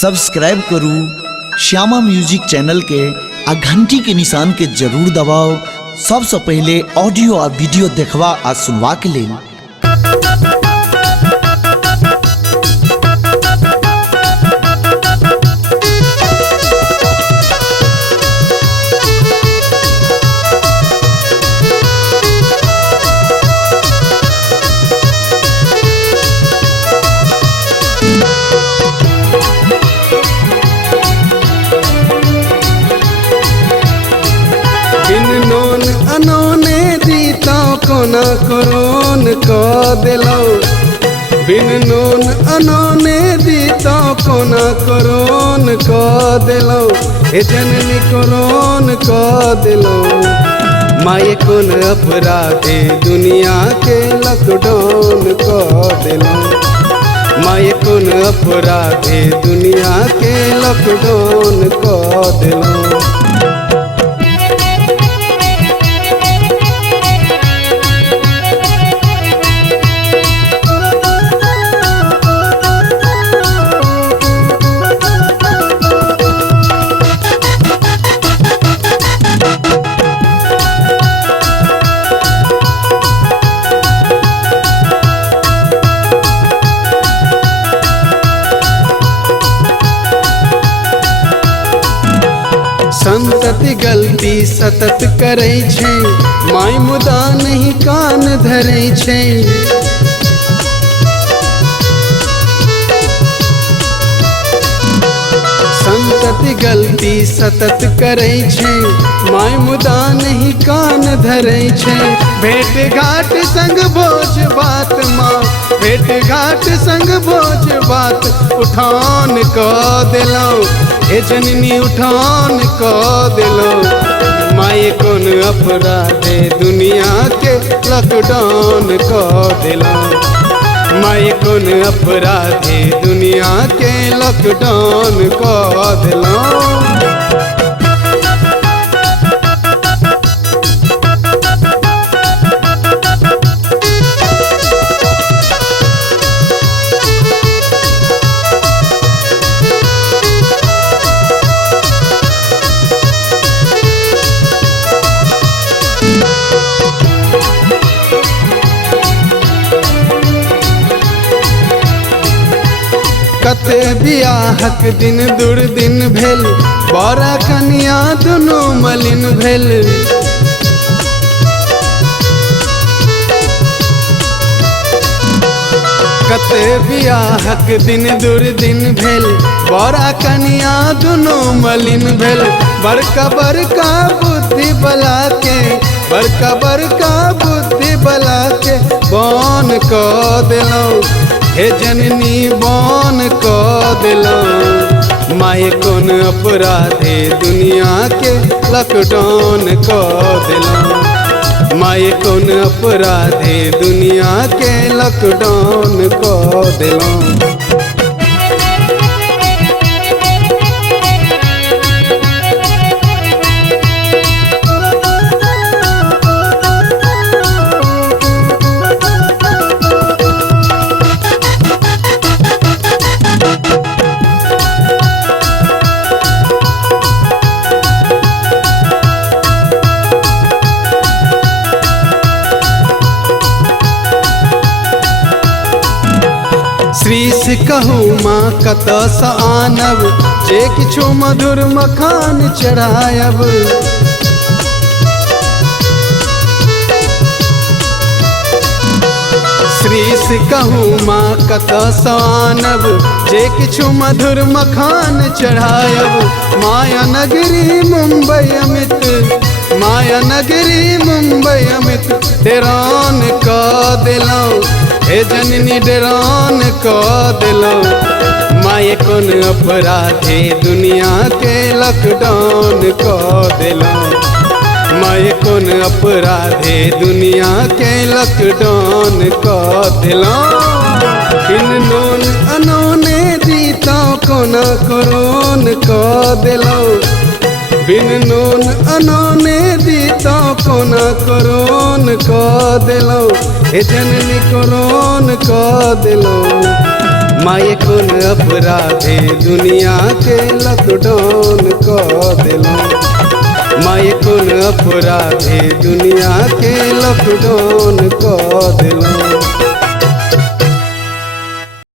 Subscribe करू Shyama music channel के आ घंटी के निशान के जरूर दबाओ सबसे पहले ऑडियो आ वीडियो देखवा आ सुनवा के लिए। नोन अनोने दीता कोना करोन क दिलो बिन नोन अनोने दीता कोना करोन क दिलो हे जननी करोन क दिलो माये कोन अपराधे दुनिया के लॉकडाउन क दिलो माये कोन अपराधे दुनिया के लॉकडाउन क दिलो। संतति गलती सतत करे छे माय मुदा नहीं कान धरे छे संतति गलती सतत करे छे माय मुदा नहीं कान धरे छे भेट घाट संग भोज बात माँ भेट घाट संग भोज बात उठान क दिलो हे जननी उठान क दिलो माये कोन अपराधे दुनिया के लॉकडाउन क दिलो माये कोन अपराधे दुनिया के लॉकडाउन क दिलो। कते बियाहक दिन दुर्दिन भेल बड़ा कनिया दुनू मलिन भेल कते बियाहक दिन दुर्दिन भेल बड़ा कनिया दुनू मलिन भेल बड़का बड़का बुद्धि बला के बड़का बड़का बुद्धि बला के बन क दिलो हे जननी बन क दिलो माये कोन अपराधे दुनिया के लॉकडाउन क दिलो माये कोन अपराधे दुनिया के लॉकडाउन क दिलो। श्रीस कहूँ माँ कत स आनब जे किछु मधुर मखान चढ़ायब श्रीस कहूँ माँ कत स आनब जे किछु मधुर मखान चढ़ायब माया नगरी मुंबई अमित माया नगरी मुंबई अमित डेरान क दिलो हे जननी डेरान क दिलो माये कोन अपराधे दुनिया के लॉकडाउन क दिलो माये कोन अपराधे दुनिया के लॉकडाउन क दिलो बिन नोन अनोने दीता कोना करोन क दिलो बिन नोन अनोने दीता कोना करोन क दिलो हे जननी करोन क दिलो माए कौन अपराधे दुनिया के लॉकडाउन कर दिलो। माए कौन अपराधे दुनिया के लॉकडाउन कर